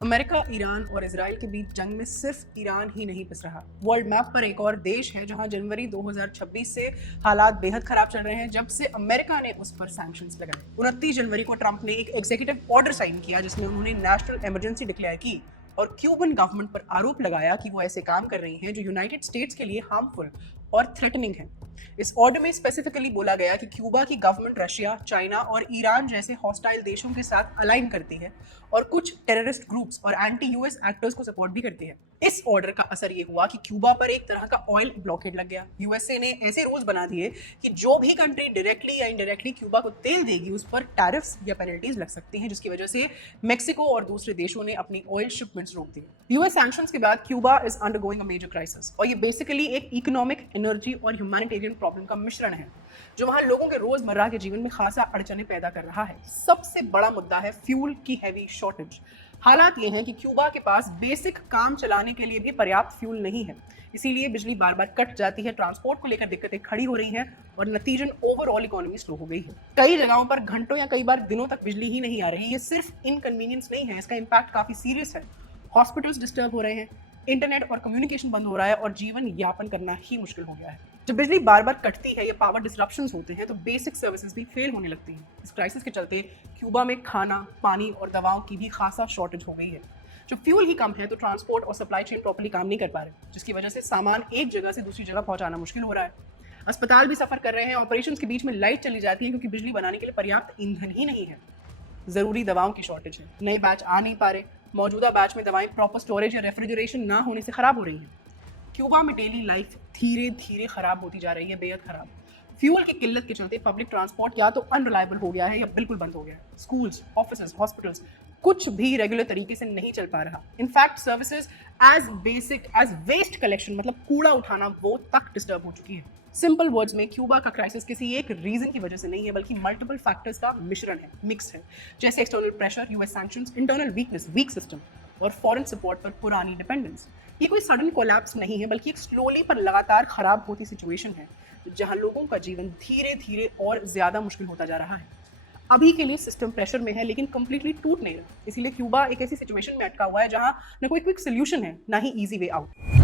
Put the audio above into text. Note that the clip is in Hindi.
अमेरिका, ईरान और इजराइल के बीच जंग में सिर्फ ईरान ही नहीं पिस रहा। वर्ल्ड मैप पर एक और देश है जहां जनवरी 2026 से हालात बेहद खराब चल रहे हैं, जब से अमेरिका ने उस पर सैंक्शंस लगाए। 29 जनवरी को ट्रंप ने एक एग्जीक्यूटिव ऑर्डर साइन किया जिसमें उन्होंने नेशनल इमरजेंसी डिक्लेयर की और क्यूबन गवर्नमेंट पर आरोप लगाया कि वो ऐसे काम कर रही हैं जो यूनाइटेड स्टेट्स के लिए हार्मफुल और थ्रेटनिंग है। इस ऑर्डर में स्पेसिफिकली बोला गया कि क्यूबा की गवर्नमेंट रशिया, चाइना और ईरान जैसे हॉस्टाइल देशों के साथ अलाइन करती है और कुछ टेररिस्ट ग्रुप्स और एंटी यूएस एक्टर्स को सपोर्ट भी करती है। इस ऑर्डर का असर ये हुआ कि क्यूबा पर एक तरह का ऑयल ब्लॉकेड लग गया। यूएसए ने ऐसे रूल्स बना दिए कि जो भी कंट्री डायरेक्टली या इनडायरेक्टली क्यूबा को तेल देगी उस पर टैरिफ्स या पेनल्टीज लग सकती हैं, जिसकी वजह से मेक्सिको और दूसरे देशों ने अपनी ऑयल शिपमेंट्स रोक दी। यूएस सैंक्शंस के बाद Cuba is undergoing a major crisis और ये बेसिकली एक इकोनॉमिक, एनर्जी और ह्यूमैनिटेरियन प्रॉब्लम का मिश्रण है जो वहां लोगों के रोजमर्रा के जीवन में खासा अड़चने पैदा कर रहा है। सबसे बड़ा मुद्दा है फ्यूल की हैवी शॉर्टेज। हालात ये हैं कि क्यूबा के पास बेसिक काम चलाने के लिए भी पर्याप्त फ्यूल नहीं है, इसीलिए बिजली बार बार कट जाती है, ट्रांसपोर्ट को लेकर दिक्कतें खड़ी हो रही हैं और नतीजन ओवरऑल इकोनॉमी स्लो हो गई है। कई जगहों पर घंटों या कई बार दिनों तक बिजली ही नहीं आ रही। ये सिर्फ इनकन्वीनियंस नहीं है, इसका इम्पैक्ट काफी सीरियस है। हॉस्पिटल्स डिस्टर्ब हो रहे हैं, इंटरनेट और कम्युनिकेशन बंद हो रहा है और जीवन यापन करना ही मुश्किल हो गया है। जब बिजली बार बार कटती है या पावर डिसरप्शंस होते हैं तो बेसिक सर्विसेज भी फेल होने लगती हैं। इस क्राइसिस के चलते क्यूबा में खाना, पानी और दवाओं की भी खासा शॉर्टेज हो गई है। जब फ्यूल ही कम है तो ट्रांसपोर्ट और सप्लाई चेन प्रॉपर्ली काम नहीं कर पा रहे, जिसकी वजह से सामान एक जगह से दूसरी जगह पहुंचाना मुश्किल हो रहा है। अस्पताल भी सफर कर रहे हैं, ऑपरेशंस के बीच में लाइट चली जाती है क्योंकि बिजली बनाने के लिए पर्याप्त ईंधन ही नहीं है। ज़रूरी दवाओं की शॉर्टेज है, नए बैच आ नहीं पा रहे, मौजूदा बैच में दवाएं प्रॉपर स्टोरेज या रेफ्रिजरेशन ना होने से खराब हो रही हैं। क्यूबा में डेली लाइफ धीरे धीरे खराब होती जा रही है, बेहद खराब। फ्यूल की किल्लत के चलते पब्लिक ट्रांसपोर्ट या तो अनरिलायबल हो गया है या बिल्कुल बंद हो गया है। स्कूल्स, ऑफिसेज, हॉस्पिटल्स कुछ भी रेगुलर तरीके से नहीं चल पा रहा। In fact services as basic as waste collection, मतलब कूड़ा उठाना, वो तक डिस्टर्ब हो चुकी है। सिंपल वर्ड्स में क्यूबा का क्राइसिस किसी एक रीजन की वजह से नहीं है बल्कि मल्टीपल फैक्टर्स का मिश्रण है, मिक्स है। जैसे external pressure, US sanctions, internal weakness, weak system और फॉरेन सपोर्ट पर पुरानी डिपेंडेंस। ये कोई सडन कोलैप्स नहीं है बल्कि एक स्लोली पर लगातार खराब होती सिचुएशन है जहां लोगों का जीवन धीरे धीरे और ज्यादा मुश्किल होता जा रहा है। अभी के लिए सिस्टम प्रेशर में है लेकिन कंप्लीटली टूट नहीं रहा। इसीलिए क्यूबा एक ऐसी सिचुएशन में अटका हुआ है जहां न कोई क्विक सोल्यूशन है, ना ही इजी वे आउट।